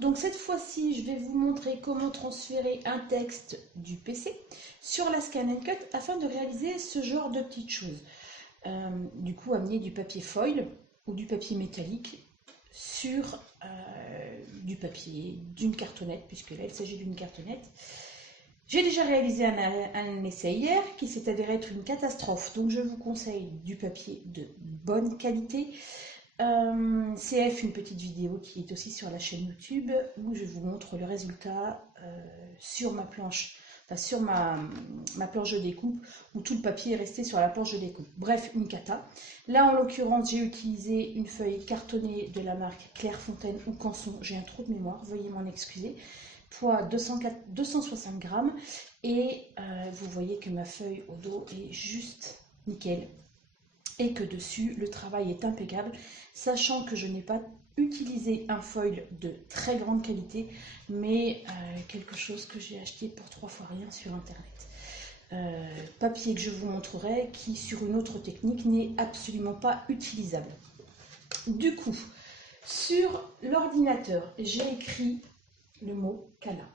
Donc cette fois-ci, je vais vous montrer comment transférer un texte du PC sur la Scan & Cut afin de réaliser ce genre de petites choses. Du coup, amener du papier foil ou du papier métallique sur du papier, d'une cartonnette, puisque là il s'agit d'une cartonnette. J'ai déjà réalisé un essai hier qui s'est avéré être une catastrophe, donc je vous conseille du papier de bonne qualité. CF, une petite vidéo qui est aussi sur la chaîne YouTube où je vous montre le résultat sur ma planche, enfin sur ma planche de découpe où tout le papier est resté sur la planche de découpe. Bref, une cata. Là, en l'occurrence, j'ai utilisé une feuille cartonnée de la marque Clairefontaine ou Canson. J'ai un trou de mémoire, veuillez m'en excuser. Poids 260 grammes et vous voyez que ma feuille au dos est juste nickel et que dessus le travail est impeccable, sachant que je n'ai pas utilisé un foil de très grande qualité mais quelque chose que j'ai acheté pour 3 fois rien sur internet. Papier que je vous montrerai qui sur une autre technique n'est absolument pas utilisable. Du coup, sur l'ordinateur, j'ai écrit le mot câlin.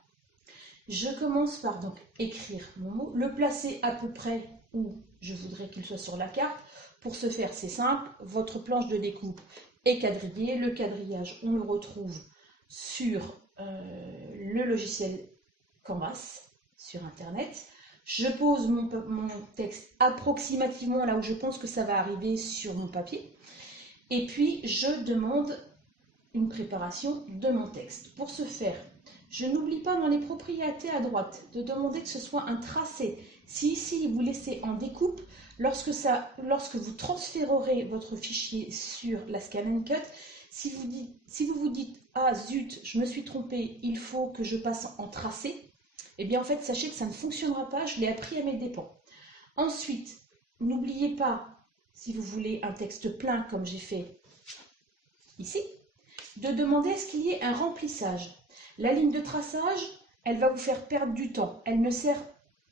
Je commence par donc écrire mon mot, le placer à peu près où je voudrais qu'il soit sur la carte. Pour ce faire, c'est simple, votre planche de découpe est quadrillée. Le quadrillage, on le retrouve sur le logiciel Canvas sur internet. Je pose mon texte approximativement là où je pense que ça va arriver sur mon papier. Et puis, je demande une préparation de mon texte. Pour ce faire, je n'oublie pas dans les propriétés à droite de demander que ce soit un tracé. Si ici vous laissez en découpe, lorsque vous transférerez votre fichier sur la Scan & Cut, si vous vous dites « Ah zut, je me suis trompé, il faut que je passe en tracé », eh bien en fait sachez que ça ne fonctionnera pas, je l'ai appris à mes dépens. Ensuite, n'oubliez pas, si vous voulez un texte plein comme j'ai fait ici, de demander à ce qu'il y ait un remplissage. La ligne de traçage, elle va vous faire perdre du temps. Elle ne sert,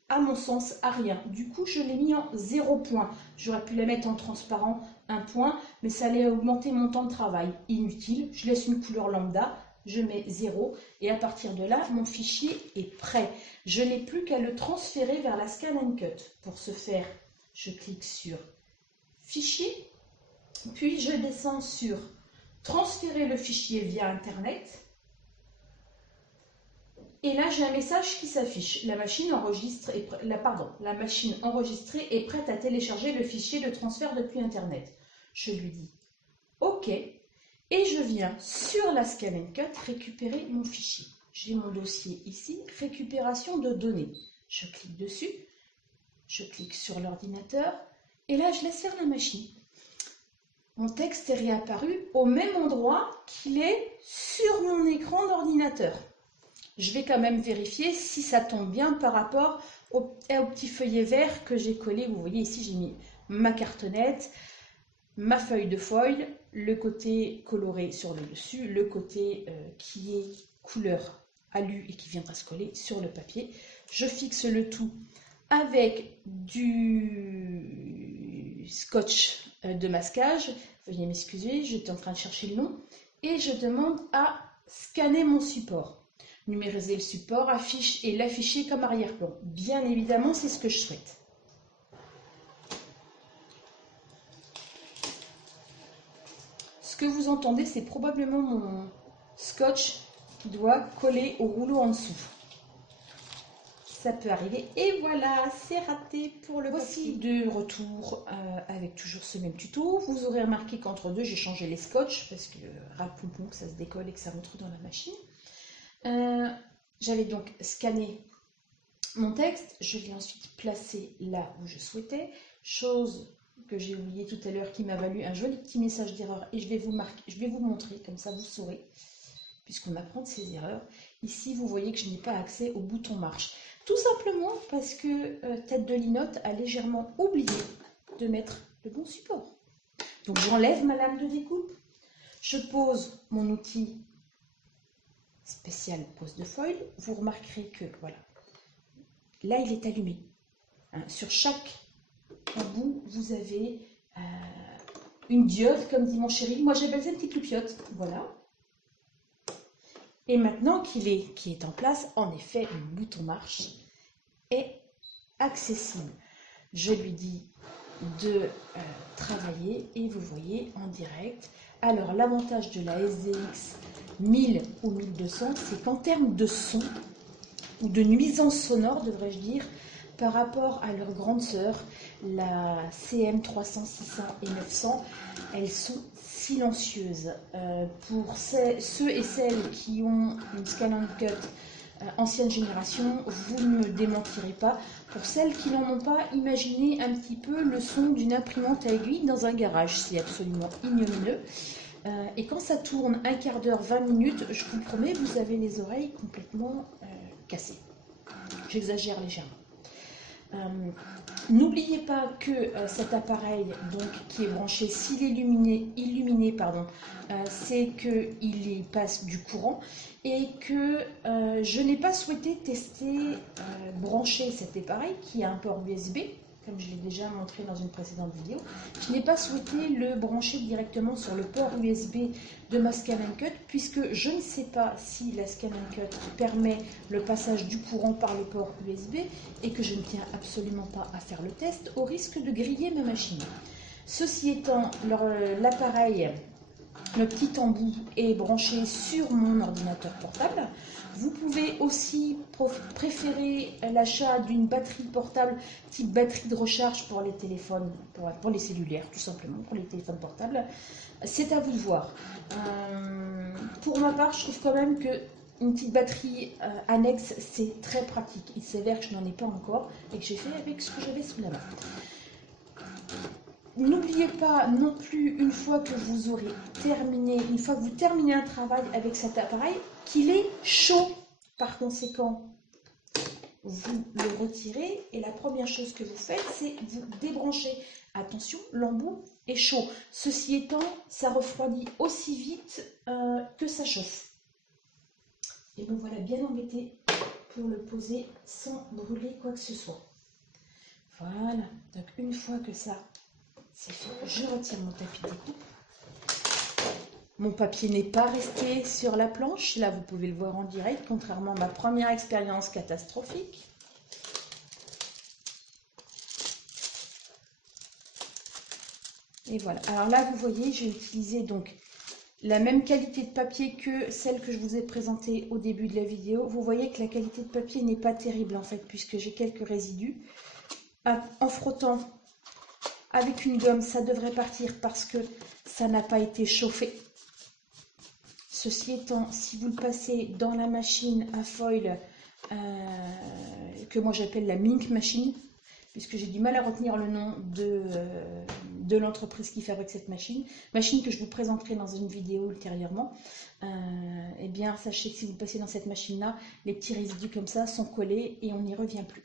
à mon sens, à rien. Du coup, je l'ai mis en 0 point. J'aurais pu la mettre en transparent, 1 point, mais ça allait augmenter mon temps de travail. Inutile, je laisse une couleur lambda, je mets 0, et à partir de là, mon fichier est prêt. Je n'ai plus qu'à le transférer vers la Scan & Cut. Pour ce faire, je clique sur Fichier, puis je descends sur Transférer le fichier via Internet. Et là, j'ai un message qui s'affiche. La machine enregistrée est prête à télécharger le fichier de transfert depuis Internet. Je lui dis OK. Et je viens sur la Scan & Cut récupérer mon fichier. J'ai mon dossier ici, récupération de données. Je clique dessus, je clique sur l'ordinateur et là, je laisse faire la machine. Mon texte est réapparu au même endroit qu'il est sur mon écran d'ordinateur. Je vais quand même vérifier si ça tombe bien par rapport au petit feuillet vert que j'ai collé. Vous voyez ici, j'ai mis ma cartonnette, ma feuille de foil, le côté coloré sur le dessus, le côté qui est couleur alu et qui viendra se coller sur le papier. Je fixe le tout avec du scotch de masquage. Veuillez m'excuser, j'étais en train de chercher le nom. Et je demande à scanner mon support. Numériser le support, et l'afficher comme arrière-plan. Bien évidemment, c'est ce que je souhaite. Ce que vous entendez, c'est probablement mon scotch qui doit coller au rouleau en dessous. Ça peut arriver. Et voilà, c'est raté pour le voici de retour avec toujours ce même tuto. Vous aurez remarqué qu'entre deux, j'ai changé les scotch parce que rapompon, que ça se décolle et que ça rentre dans la machine. J'avais donc scanné mon texte, je l'ai ensuite placé là où je souhaitais, chose que j'ai oublié tout à l'heure qui m'a valu un joli petit message d'erreur et je vais vous montrer, comme ça vous saurez, puisqu'on apprend de ses erreurs. Ici, vous voyez que je n'ai pas accès au bouton marche. Tout simplement parce que Tête de Linotte a légèrement oublié de mettre le bon support. Donc j'enlève ma lame de découpe, je pose mon outil spécial pose de foil. Vous remarquerez que voilà, là il est allumé. Sur chaque bout, vous avez une diode, comme dit mon chéri. Moi j'appelle ça une petite loupiote. Voilà. Et maintenant qu'il est en place, en effet, le bouton marche est accessible. Je lui dis de travailler et vous voyez en direct. Alors l'avantage de la SDX 1000 ou 1200, c'est qu'en termes de son, ou de nuisance sonore devrais-je dire, par rapport à leurs grandes sœurs, la CM300, 600 et 900, elles sont silencieuses. Pour ceux et celles qui ont une Scan & Cut ancienne génération, vous ne me démentirez pas. Pour celles qui n'en ont pas, imaginez un petit peu le son d'une imprimante à aiguille dans un garage. C'est absolument ignominieux. Et quand ça tourne un quart d'heure, 20 minutes, je vous promets, vous avez les oreilles complètement cassées. J'exagère légèrement. N'oubliez pas que cet appareil donc, qui est branché, s'il est illuminé c'est qu'il passe du courant et que je n'ai pas souhaité tester brancher cet appareil qui a un port USB, comme je l'ai déjà montré dans une précédente vidéo. Je n'ai pas souhaité le brancher directement sur le port USB de ma Scan & Cut puisque je ne sais pas si la Scan & Cut permet le passage du courant par le port USB et que je ne tiens absolument pas à faire le test au risque de griller ma machine. Ceci étant, l'appareil, le petit embout est branché sur mon ordinateur portable. Vous pouvez aussi préférer l'achat d'une batterie portable type batterie de recharge pour les téléphones, pour les cellulaires tout simplement, pour les téléphones portables. C'est à vous de voir. Pour ma part, je trouve quand même que une petite batterie annexe, c'est très pratique. Il s'avère que je n'en ai pas encore et que j'ai fait avec ce que j'avais sous la main. N'oubliez pas non plus, une fois que vous terminez un travail avec cet appareil, qu'il est chaud. Par conséquent, vous le retirez et la première chose que vous faites, c'est vous débrancher. Attention, l'embout est chaud. Ceci étant, ça refroidit aussi vite que ça chauffe. Et me voilà bien embêtée pour le poser sans brûler quoi que ce soit. Voilà, donc une fois que ça c'est fait, je retire mon tapis découpe. Mon papier n'est pas resté sur la planche, là vous pouvez le voir en direct, contrairement à ma première expérience catastrophique. Et voilà, alors là vous voyez, j'ai utilisé donc la même qualité de papier que celle que je vous ai présentée au début de la vidéo. Vous voyez que la qualité de papier n'est pas terrible en fait, puisque j'ai quelques résidus. En frottant avec une gomme, ça devrait partir parce que ça n'a pas été chauffé. Ceci étant, si vous le passez dans la machine à foil, que moi j'appelle la Mink Machine, puisque j'ai du mal à retenir le nom de l'entreprise qui fabrique cette machine que je vous présenterai dans une vidéo ultérieurement, eh bien sachez que si vous passez dans cette machine-là, les petits résidus comme ça sont collés et on n'y revient plus.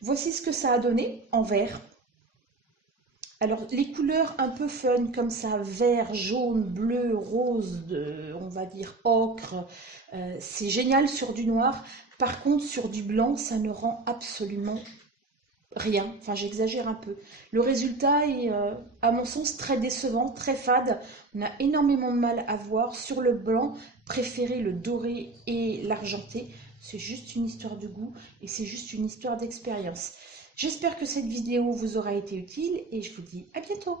Voici ce que ça a donné en vert. Alors les couleurs un peu fun comme ça, vert, jaune, bleu, rose, on va dire ocre, c'est génial sur du noir. Par contre sur du blanc, ça ne rend absolument rien, enfin j'exagère un peu. Le résultat est à mon sens très décevant, très fade. On a énormément de mal à voir. Sur le blanc, préférez le doré et l'argenté. C'est juste une histoire de goût et c'est juste une histoire d'expérience. J'espère que cette vidéo vous aura été utile et je vous dis à bientôt.